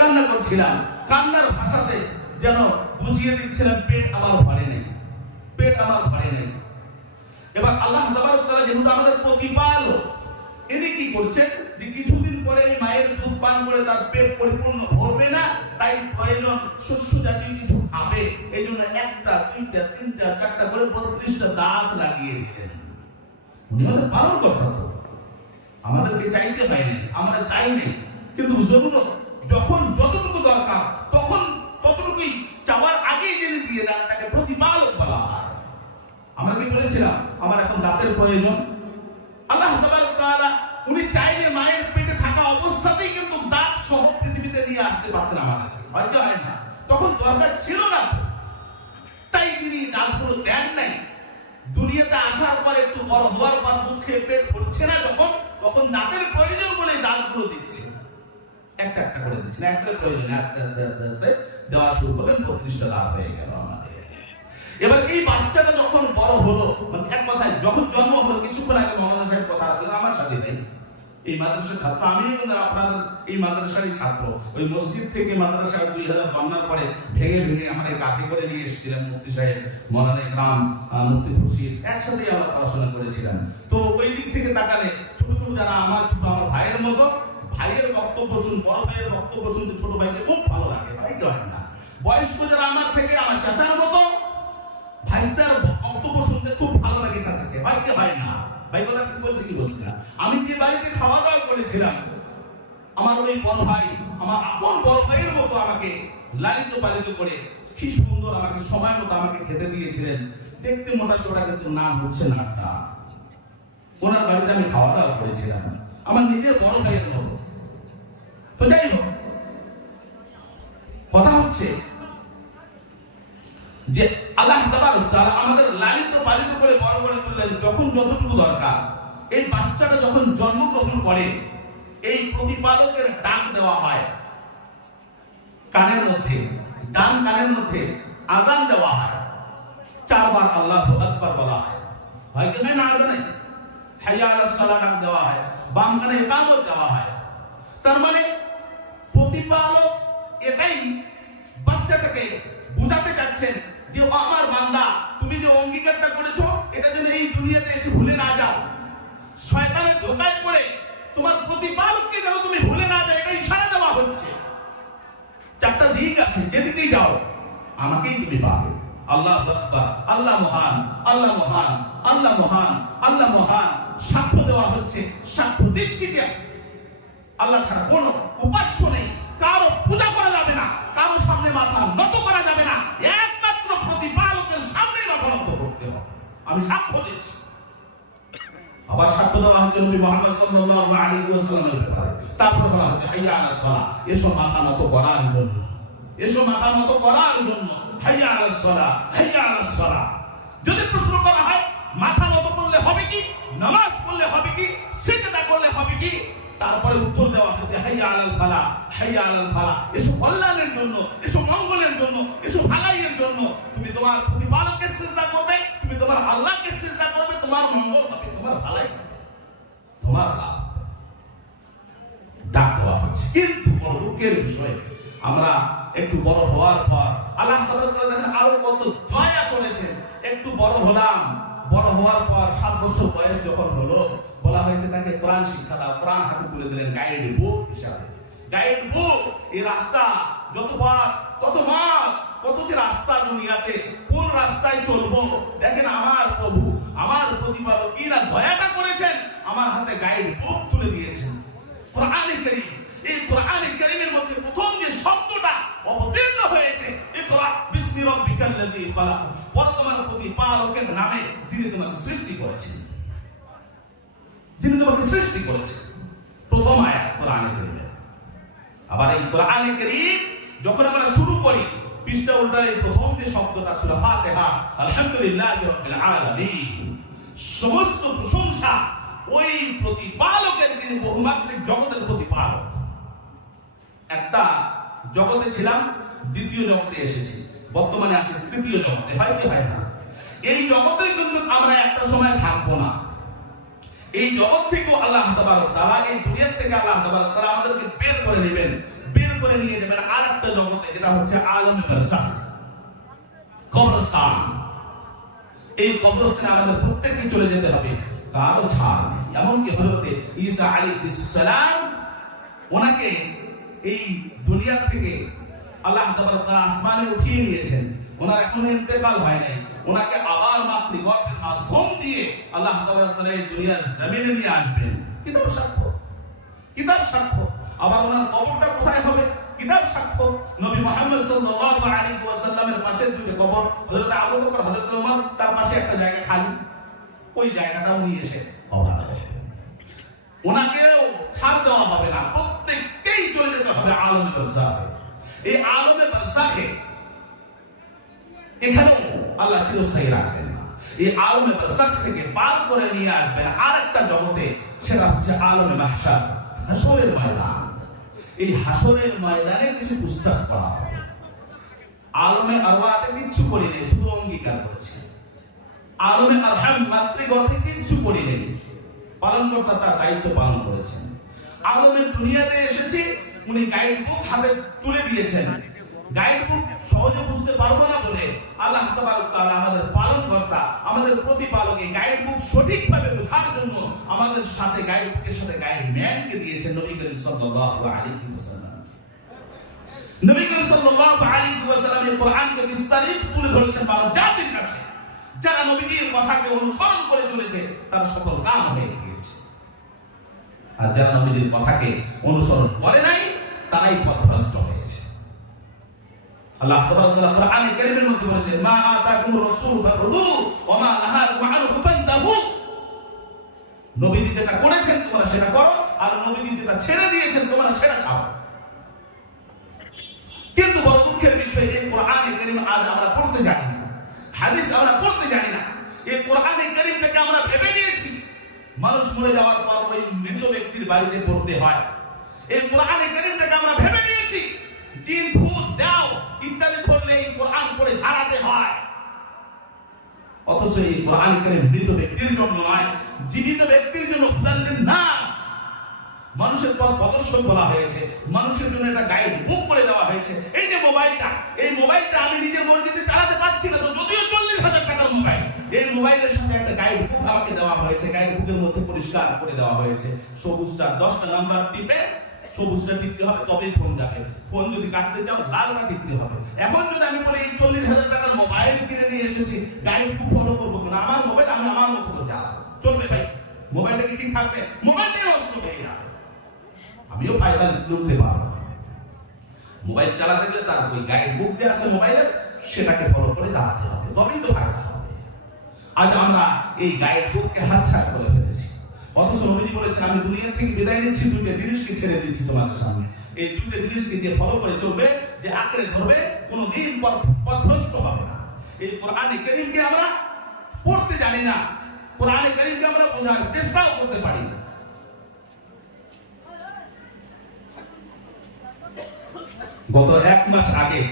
কান্না করছিলাম। কান্নার ভাষাতে যেন বুঝিয়ে দিচ্ছিলাম, পেট আমার ভরে নেই। পেট আমার ভরে নেই। এবার আল্লাহ তাআলা যেহেতু আমাদের প্রতিপালক, ইনি কি করছেন? যে কিছুদিন পরে এই মায়ের দুধ পান করে তার পেট পরিপূর্ণ ভরবে না, তাই প্রয়োজন শস্য জাতীয় কিছু খাবে। এই জন্য একটা দুইটা তিনটা, চারটা করে বত্রিশটা দাঁত লাগিয়ে দিতেন। উনি আমাদের পালন করতে তো আমাদেরকে চাইতে হয় আমরা চাই কিন্তু জরুরত আমরা কি বলেছিলাম, আমার এখন দাঁতের প্রয়োজন। আল্লাহ উনি চাইলে মায়ের পেটে থাকা অবস্থাতেই কিন্তু দাঁত সহ পৃথিবীতে নিয়ে আসতে পারতেন আমাদের হয়তো হয় না? তখন দরকার ছিল না। তাই তিনি দাঁতগুলো দেন নাই। দুনিয়াতে আসার পর একটু বড় হওয়ার পর দুধ খেয়ে পেট ভরছে না যখন, তখন দাঁতের প্রয়োজন বলে দাঁতগুলো দিচ্ছে। একটা একটা করে দিচ্ছেন একটা প্রয়োজনে আস্তে আস্তে আস্তে আস্তে দেওয়া শুরু করলেন প্রতিষ্ঠা লাভ হয়ে গেল। এবার এই বাচ্চাটা যখন বড় হলো মানে এক কথায় যখন জন্ম হলো কিছুক্ষণ আগে মৌলানা সাহেব কথা রাখলেন আমার সাথে নেই। এই মাদ্রাসার ছাত্র আমি কিন্তু আপনাদের এই মাদ্রাসারই ছাত্র। ওই মসজিদ থেকে মাদ্রাসা দুই হাজার বন্যার পরে ভেঙে ভেঙে আমাদের কাঁধে করে নিয়ে এসেছিলেন মুফতি সাহেব মৌলানা আহ, মুফতি খুরশিদ একসাথে আমরা পড়াশোনা করেছিলাম। তো ওই দিক থেকে তাকালে ছোট ছোট যারা আমার ছোট আমার ভাইয়ের মতো ভাইয়ের বক্তব্য শুন বড় ভাইয়ের বক্তব্য শুনতে ছোট ভাইকে খুব ভালো লাগে ভাইকে হয় না। বয়স্ক যারা আমার থেকে আমার চাচার মতো ভাইস্টার বক্তব্য শুনতে খুব ভালো লাগে চাচাকে। ভাইকে ভাই না। ভাই কথা ঠিক বলছে কি বলছি না? আমি যে বাড়িতে খাওয়া দাওয়া করেছিলাম, আমার ওই বড় ভাই, আমার আপন বড় ভাইয়ের মতো আমাকে লালিত পালিত করে কি সুন্দর আমাকে সময় মতো আমাকে খেতে দিয়েছিলেন। দেখতে মোটা সোটা কিন্তু নাম হচ্ছে নাট্টা ওনার বাড়িতে আমি খাওয়া দাওয়া করেছিলাম। আমার নিজের বড় ভাইয়ের মতো। তো যাই হোক, কথা হচ্ছে যে আল্লাহ আমাদের লালিত পালিত করে বড় করে তুললেন যখন যতটুকু দরকার। এই বাচ্চাটা যখন জন্মগ্রহণ করে, এই প্রতিপালকের ডাক দেওয়া হয়। কানের মধ্যে, ডান কানের মধ্যে আজান দেওয়া হয়। চারবার আল্লাহ আকবার বলা হয়। হয় কি না আজানে হাইয়া ডাক দেওয়া হয়। বাম কানে ইকামত দেওয়া হয়। তার মানে প্রতিপালক এটাই বাচ্চাটাকে বুঝাতে চাচ্ছেন যে আমার বান্দা, তুমি যে অঙ্গীকারটা করেছ, এটা যেন এই দুনিয়াতে এসে ভুলে না যাও। শয়তানের ধোকায় পড়ে তোমার প্রতিপালককে যেন তুমি ভুলে না যাও এটা ইশারা দেওয়া হচ্ছে। চারটা দিক আছে, যেদিকেই যাও, আমাকেই তুমি পাবে। আল্লাহ আল্লাহ মহান আল্লাহ মহান আল্লাহ মহান আল্লাহ মহান। সাক্ষ্য দেওয়া হচ্ছে, সাক্ষ্য দিচ্ছি যে আল্লাহ ছাড়া কোনো উপাস্য নেই, কারও পূজা করা যাবে না, কারও সামনে মাথা নত সামনে করতে হবে। আমি সাক্ষ্য দিচ্ছি। আবার সাক্ষ্য দেওয়া নবী মুহাম্মদ সাল্লাল্লাহু আলাইহি ওয়াসাল্লামের ব্যাপারে। তারপর বলা হাইয়া সালাহ। এসো মাথা নত করার জন্য। এসো মাথা নত করার জন্য। হাইয়া সালাহ হাইয়া সালাহ। যদি প্রশ্ন করা হয়, মাথা নত করলে হবে কি? নামাজ পড়লে হবে কি? সিজদা করলে হবে কি? তারপরে উত্তর দেওয়া হচ্ছে হাইয়া আলাল ফালা হাইয়া আলাল ফালা এসো কল্যাণের জন্য, এসো মঙ্গলের জন্য, এসো ভালাইয়ের জন্য। তুমি তোমার প্রতিপালককে চিন্তা করবে, তুমি তোমার আল্লাহকে চিন্তা করবে, তোমার মঙ্গল হবে, তোমার ভালাই তোমার ডাক দেওয়া হচ্ছে। কিন্তু বিষয় আমরা একটু বড় হওয়ার পর আল্লাহ আরও কত দয়া করেছেন। একটু বড় হলাম। বড় হওয়ার পর সাত বছর বয়স যখন হলো, বলা হয়েছে তাকে কোরআন শিক্ষা দাও। কোরআন হাতে তুলে দিলেন গাইড বুক হিসাবে। গাইড বুক, এই রাস্তা যত পথ তত কত যে রাস্তা দুনিয়াতে, কোন রাস্তায় চলবো? দেখেন আমার প্রভু, আমার প্রতিপালক কি না দয়াটা করেছেন, আমার হাতে গাইড বুক তুলে দিয়েছেন। কোরআনে কারীম, এই কোরআনে কারীমের মধ্যে প্রথম যে শব্দটা অবতীর্ণ হয়েছে, ইকরা বিসমি রাব্বিকাল লাযী খালাক। বর্তমান প্রতিপালকের নামে যিনি তোমাকে সৃষ্টি করেছেন। যিনি তোমাকে সৃষ্টি করেছেন। প্রথম আয়াত কোরআনে কারীমে। আবার এই কোরআনে কারীম যখন আমরা শুরু করি পৃষ্ঠা প্রথম যে শব্দটা আলহামদুলিল্লাহি সমস্ত প্রশংসা ওই প্রতিপালকের, যিনি বহুমাত্রিক জগতের প্রতিপালক। একটা জগতে ছিলাম, দ্বিতীয় জগতে এসেছি। বর্তমানে আছে তৃতীয় জগতে, হয় কি হয় না? এই জগতে কিন্তু আমরা একটা সময় থাকব না। এই জগৎ থেকেও আল্লাহ তাআলা, এই দুনিয়া থেকে আল্লাহ তাআলা আমাদেরকে বের করে নেবেন। করে নিয়ে যাবেন আর একটা জগতে, যেটা হচ্ছে আলমে বারসাখ কবরস্থান। এই কবরস্থানে আমাদের প্রত্যেককে চলে যেতে হবে। কারও ছাড় নেই। এমনকি হজরতে ঈসা আলাইহিস সালাম, ওনাকে এই দুনিয়া থেকে আল্লাহ আসমানে উঠিয়ে নিয়েছেন। ওনার এখনও ইন্তেকাল হয় নাই। ওনাকে আবার মাতৃগর্ভের মাধ্যম দিয়ে আল্লাহ তাআলা এই দুনিয়ার জমিনে নিয়ে আসবেন। কিতাব সাক্ষ্য। কিতাব সাক্ষ্য। আবার ওনার কবরটা কোথায় হবে? কিতাব সাক্ষ্য। নবী মুহাম্মদ সাল্লাল্লাহু আলাইহি ওয়াসাল্লামের পাশে দুটো কবর, হযরত আবু বকর, হযরত ওমর তার পাশে একটা জায়গা খালি। ওই জায়গাটাও নিয়ে এসে অভাব ওনাকেও ছাড় দেওয়া হবে না, প্রত্যেককেই চলে যেতে হবে এই আলমে আল্লাহ চিরস্থায়ী রাখবেন না। এই আলমে বারসাখ থেকে পার করে নিয়ে আসবেন আরেকটা জগতে, সেটা হচ্ছে আলমে মাহশার, হাসরের ময়দান। এই হাসরের ময়দানে কিছু পুস্তাস করা হবে। আলমে আরওয়াতে কিচ্ছু করি নেই শুধু অঙ্গীকার করেছে। আলমে আরহাম মাতৃগর্ভে কিচ্ছু করি নেই পালনকর্তা তার দায়িত্ব পালন করেছেন। আলমের দুনিয়াতে এসেছে, উনি গাইড বুক হাতে তুলে দিয়েছেন। গাইড সহজে বুঝতে পারব না বলে আল্লাহ আমাদের আমাদের এই গাইড বুক সঠিকভাবে বোঝার জন্য আমাদের সাথে সাথে গাইড ম্যানকে দিয়েছেন নবী করিম সাল্লাল্লাহু আলাইহি ওয়াসাল্লাম। নবী করিম সাল্লাল্লাহু আলাইহি ওয়াসাল্লাম এই কোরআনকে বিস্তারিত তুলে ধরেছেন মানব জাতির কাছে। যারা নবীর কথাকে অনুসরণ করে চলেছে, তারা সফল কাম হয়ে গিয়েছে। আর যারা নবীর কথাকে অনুসরণ করে নাই, তারাই পথভ্রষ্ট হয়েছে। আল্লাহ তাআলা কোরআনে কারীমের মা আতাকুমুর রাসূল ফাখুদু ওয়া মা নাহাকুম করেছেন, তোমরা সেটা করো, আর নবী ছেড়ে দিয়েছেন, তোমরা সেটা ছাড়ো। কিন্তু বড় দুঃখের বিষয়, এই কোরআনে কারীম আজ আমরা পড়তে জানি না। হাদিস আমরা পড়তে জানি না। এই কোরআনে কারীমটাকে আমরা ভেবে নিয়েছি। মানুষ মরে যাওয়ার পর ওই মৃত ব্যক্তির বাড়িতে পড়তে হয়। এই কোরআনে কারীমটাকে আমরা ভেবে নিয়েছি। জিন দাও ইত্যাদি এই কোরআন পড়ে ঝাড়াতে হয়। অথচ এই কোরআন মৃত ব্যক্তির জন্য নয়, জীবিত ব্যক্তির জন্য মানুষের পথ প্রদর্শন করা হয়েছে, মানুষের জন্য একটা গাইড বুক করে দেওয়া হয়েছে। এই যে মোবাইলটা, এই মোবাইলটা আমি নিজের মসজিদে চালাতে পারছি না, তো যদিও চল্লিশ হাজার টাকার মোবাইল, এই মোবাইলের সাথে একটা গাইড বুক আমাকে দেওয়া হয়েছে। গাইড বুকের মধ্যে পরিষ্কার করে দেওয়া হয়েছে। সবুজটা দশটা নাম্বার টিপে সবুজটা টিপতে হবে, তবেই ফোন যাবে ফোন যদি কাটতে চাও লালটা টিপতে হবে। এখন যদি আমি বলি, এই চল্লিশ হাজার টাকার মোবাইল কিনে নিয়ে এসেছি গাইড বুক ফলো করব কিনা? আমার মোবাইল আমি আমার মতো করে চালাবো। চলবে ভাই। মোবাইলটা কি ঠিক থাকবে? মোবাইলটাই নষ্ট হয়ে যাবে। আমিও ফায়দা লুটতে পারব মোবাইল চালাতে গেলে তার ওই গাইড বুক যে আছে মোবাইলে সেটাকে ফলো করে চালাতে হবে। তবেই তো ফায়দা হবে। আজ আমরা এই গাইড বুককে হাতছাড়া করে ফেলেছি। অথচ নবীজি আমি দুনিয়া থেকে বিদায় নিচ্ছি, দুইটা জিনিসকে ছেড়ে দিচ্ছি তোমাদের সামনে। এই দুইটা জিনিসকে দিয়ে ফলো করে চলবে, যে আঁকড়ে ধরবে কোনো দিন হবে না। এই কারীমকে আমরা পড়তে জানি না। কারীমকে আমরা বোঝার চেষ্টাও করতে পারি না। গত এক মাস আগে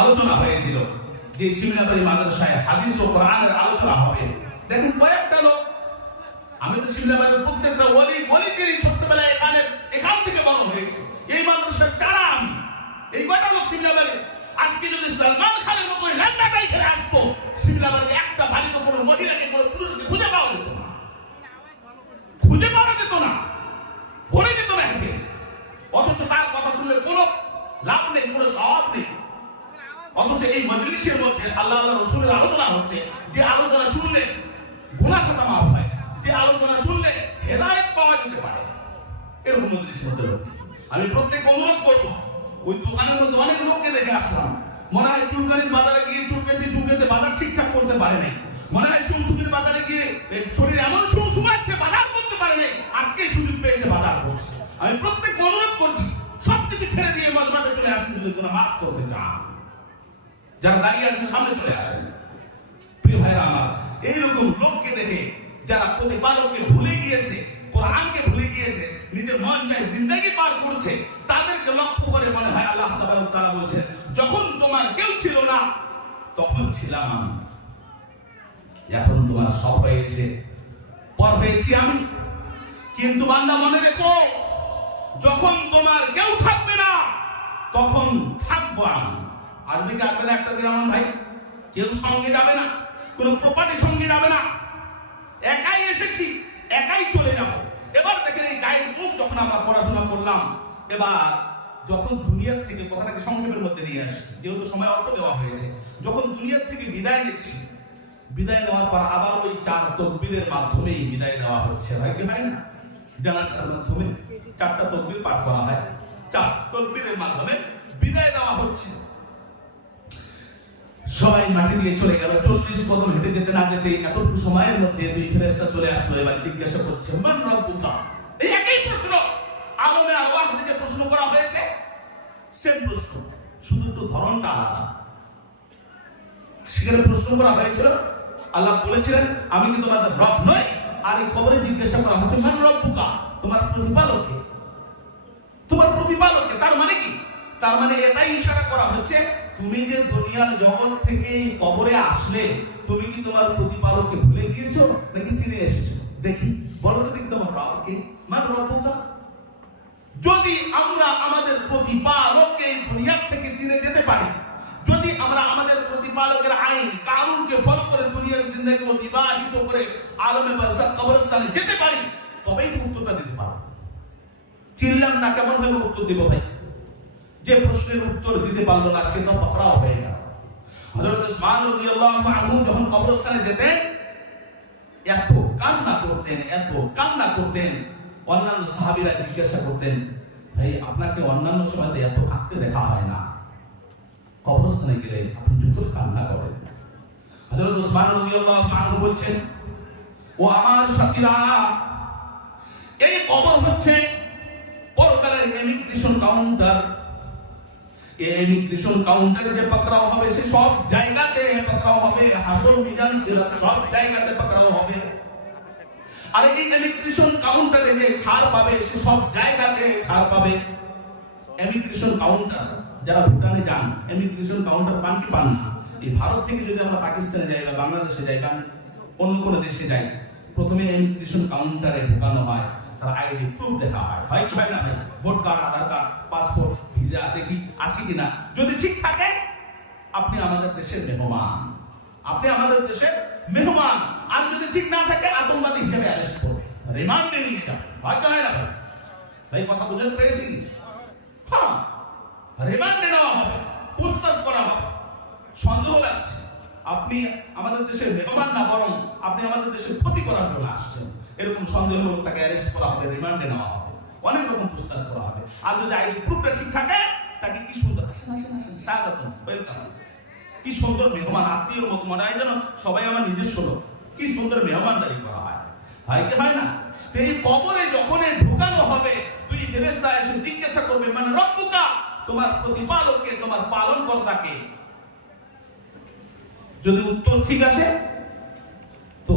আলোচনা হয়েছিল যে সিমনাবাড়ি মাদ্রাসায় হাদিস ও কোরআনের আলোচনা হবে। দেখেন কয়েকটা লোক আমি তো সিমনাবাড়ির প্রত্যেকটা ওলি গলিচেরই ছোট্টবেলায় এখানে, এখান থেকে বড় হয়েছে। এই মাদ্রাসার চারা আমি, এই কয়টা লোক সিমনাবাড়ি আজকে যদি সালমান খানের মতো রান্নাটাই খেলে আসতো সিমনাবাড়ির একটা বাড়িতে কোনো মহিলাকে, কোনো পুরুষকে খুঁজে পাওয়া যেত না। খুঁজে পাওয়া যেত না। ভরে যেত না একে অথচ তার কথা শুনলে কোনো লাভ নেই, কোনো স্বভাব নেই। অথচ এই মজলিসের মধ্যে আল্লাহ রসুলের আলোচনা হচ্ছে যে আলোচনা শুনলে গুণা খাতা মাফ হয়। যে আলোচনা শুনলে হেদায়েত পাওয়া যেতে পারে। এরকম লোক নেই। আমি প্রত্যেক অনুরোধ করব, ওই দোকানের মধ্যে অনেক লোককে দেখে আসলাম। মনে হয় চুলকানির বাজারে গিয়ে চুলকাতে চুলকাতে বাজার ঠিকঠাক করতে পারে নাই। মনে হয় সুমসুমির বাজারে গিয়ে শরীর এমন সুমসুমাচ্ছে বাজার করতে পারে নাই। আজকে সুযোগ পেয়েছে, বাজার করছে। আমি প্রত্যেক অনুরোধ করছি, সবকিছু ছেড়ে দিয়ে মজমাতে চলে আসেন, যদি কোনো মাফ করতে চান। যারা দাঁড়িয়ে আছেন, সামনে চলে আসেন। প্রিয় ভাইরা আমার, এইরকম লোককে দেখে যারা প্রতিপালককে ভুলে গিয়েছে, কোরআনকে ভুলে গিয়েছে, নিজের মন চায় জিন্দগি পার করছে, তাদেরকে লক্ষ্য করে মনে হয় আল্লাহ তাআলা বলছেন, যখন তোমার কেউ ছিল না, তখন ছিলাম আমি। এখন তোমার সব হয়েছে। পর হয়েছি আমি। কিন্তু বান্দা মনে রেখো, যখন তোমার কেউ থাকবে না, তখন থাকব আমি। আসবে কি আসবে একটা দিন আমার ভাই? কেউ সঙ্গে যাবে না, কোনো প্রপার্টি সঙ্গে যাবে না। একাই এসেছি, একাই চলে যাব। এবার দেখেন এই গাইড বুক যখন আমরা পড়াশোনা করলাম, এবার যখন দুনিয়ার থেকে কথাটাকে সংক্ষেপের মধ্যে নিয়ে আসছি, যেহেতু সময় অল্প দেওয়া হয়েছে, যখন দুনিয়ার থেকে বিদায় নিচ্ছি, বিদায় নেওয়ার পর আবার ওই চার তকবিরের মাধ্যমেই বিদায় দেওয়া হচ্ছে, হয় কি হয় না? জানাজার মাধ্যমে চারটা তকবির পাঠ করা হয়। চার তকবিরের মাধ্যমে বিদায় দেওয়া হচ্ছে। সবাই মাটি দিয়ে চলে গেল। চল্লিশ কদম হেঁটে যেতে না যেতে এতটুকু সময়ের মধ্যে দুই ফেরেস্তা চলে আসলো এবার জিজ্ঞাসা করছে, মান রব্বুকা? এই একই প্রশ্ন। আলমে আল্লাহ থেকে প্রশ্ন করা হয়েছে। সেম প্রশ্ন। শুধু একটু ধরনটা আলাদা। সেখানে প্রশ্ন করা হয়েছিল, আল্লাহ বলেছিলেন, আমি কি তোমাদের রব নই? আর এই খবরে জিজ্ঞাসা করা হচ্ছে, মান রব্বুকা? তোমার প্রতিপালকে। তোমার প্রতিপালকে? তার মানে কি? তার মানে এটাই ইশারা করা হচ্ছে তুমি যে দুনিয়ার জগৎ থেকে এই কবরে আসলে, তুমি কি তোমার প্রতিপালককে ভুলে গিয়েছো নাকি চিনে এসেছ? দেখি, বলো তো দেখি তোমার রবকে। মান রব্বুকা। যদি আমরা আমাদের প্রতিপালককে এই দুনিয়ার থেকে চিনে যেতে পারি, যদি আমরা আমাদের প্রতিপালকের আইন, কানুনকে ফলো করে দুনিয়ার জিন্দগি অতিবাহিত করে আলমে বারসাত কবরস্থানে যেতে পারি, তবেই তো উত্তরটা দিতে পারব। চিনলাম না, কেমন ভাবে উত্তর দিব ভাই? যে প্রশ্নের উত্তর দিতে পারল না, সে তো পাকড়াও হয়ে গেল। হযরত উসমান রাদিয়াল্লাহু আনহু যখন কবরস্থানে যেতেন, এত কান্না করতেন, এত কান্না করতেন। অন্যান্য সাহাবীরা জিজ্ঞাসা করতেন, ভাই, আপনাকে অন্যান্য সময়তে এত কাঁদতে দেখা হয় না। কবরস্থানে গেলে আপনি দ্রুত কান্না করেন। হযরত উসমান রাদিয়াল্লাহু আনহু বলছেন, ও আমার সাথীরা, এই কবর হচ্ছে পরকালের ইমিগ্রেশন কাউন্টার ইমিগ্রেশন কাউন্টারে যে পাকড়াও হবে, সে সব জায়গাতে পাকড়াও হবে মিজান, সিরাত সব জায়গাতে পাকড়াও হবে। আর এই ইমিগ্রেশন কাউন্টারে যে ছাড় পাবে, সে সব জায়গাতে ছাড় পাবে। ইমিগ্রেশন কাউন্টার যারা ভুটানে যান ইমিগ্রেশন কাউন্টার পান কি পান না? এই ভারত থেকে যদি আমরা পাকিস্তানে যাই বা বাংলাদেশে যাই বা অন্য কোনো দেশে যাই, প্রথমে ইমিগ্রেশন কাউন্টারে ঢোকানো হয়, তার আইডি প্রুফ দেখা হয়। হয় কি হয় না vote card, Aadhaar card passport visa দেখি আছে কিনা। যদি ঠিক থাকে, আপনি আমাদের দেশের মেহমান। আপনি আমাদের দেশের মেহমান। আর যদি ঠিক না থাকে, আতঙ্কবাদী হিসেবে অ্যারেস্ট করবে। রিমান্ডে নিয়ে যাবে। হয় কি হয় না ভাই। কথা বুঝতে পেরেছি? হ্যাঁ। রিমান্ডে নেওয়া হবে। পুছতাছ করা হবে। সন্দেহ লাগছে। আপনি আমাদের দেশের মেহমান না, বরং আপনি আমাদের দেশের ক্ষতি করার জন্য আসছেন। এরকম সন্দেহ তাকে অ্যারেস্ট করা হবে রিমান্ডে নেওয়া হবে। অনেক রকম পুছতাছ করা হবে। আর যদি আইডি প্রুফটা ঠিক থাকে, তাকে কি সুন্দর আসেন আসেন আসেন। স্বাগত ওয়েলকাম কি সুন্দর মেহমান, আত্মীয়র মতো মনে হয় যেন সবাই আমার নিজস্ব লোক। কি সুন্দর মেহমানদারি করা হয়। হয় কি হয় না? এই কবরে যখন ঢুকানো হবে, দুই ফেরেশতা এসে জিজ্ঞাসা করবে মানে রব্বুকা, তোমার প্রতিপালককে, তোমার পালন কর্তাকে যদি উত্তর ঠিক আসে, তো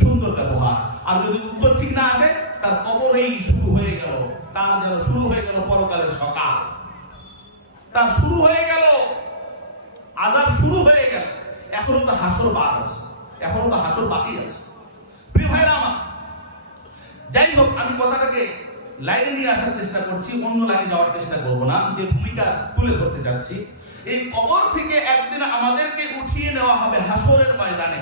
সুন্দর ব্যবহার। আর যদি উত্তর ঠিক না আসে তার কবরেই শুরু হয়ে গেল। তার যেন শুরু হয়ে গেল পরকালের সকাল। তার শুরু হয়ে গেল আজাব শুরু হয়ে গেল। এখনও তো হাসর বাদ আছে এখনও তো হাসর বাকি আছে। প্রিয় ভাইরা আমার, যাই হোক, আমি কথাটাকে লাইনে নিয়ে আসার চেষ্টা করছি, অন্য লাইনে যাওয়ার চেষ্টা করব না। যে ভূমিকা তুলে ধরতে যাচ্ছি, এই কবর থেকে একদিন আমাদেরকে উঠিয়ে নেওয়া হবে হাসরের ময়দানে।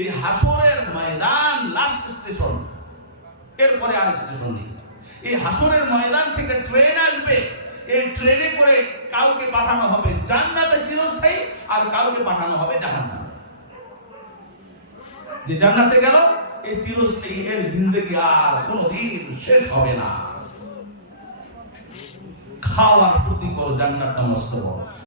এই হাসরের ময়দান লাস্ট স্টেশন এরপরে আর স্টেশন নেই এই হাসরের ময়দান থেকে ট্রেন আসবে, এই ট্রেনে করে কাউকে পাঠানো হবে জান্নাতে চিরস্থায়ী আর কাউকে পাঠানো হবে জাহান্নামে। যে জান্নাতে গেল এই চিরস্থায়ী, এর জিন্দগি আর কোনোদিন শেষ হবে না। খাওয়ার প্রতি করো জান্নাতটা মস্ত বড়।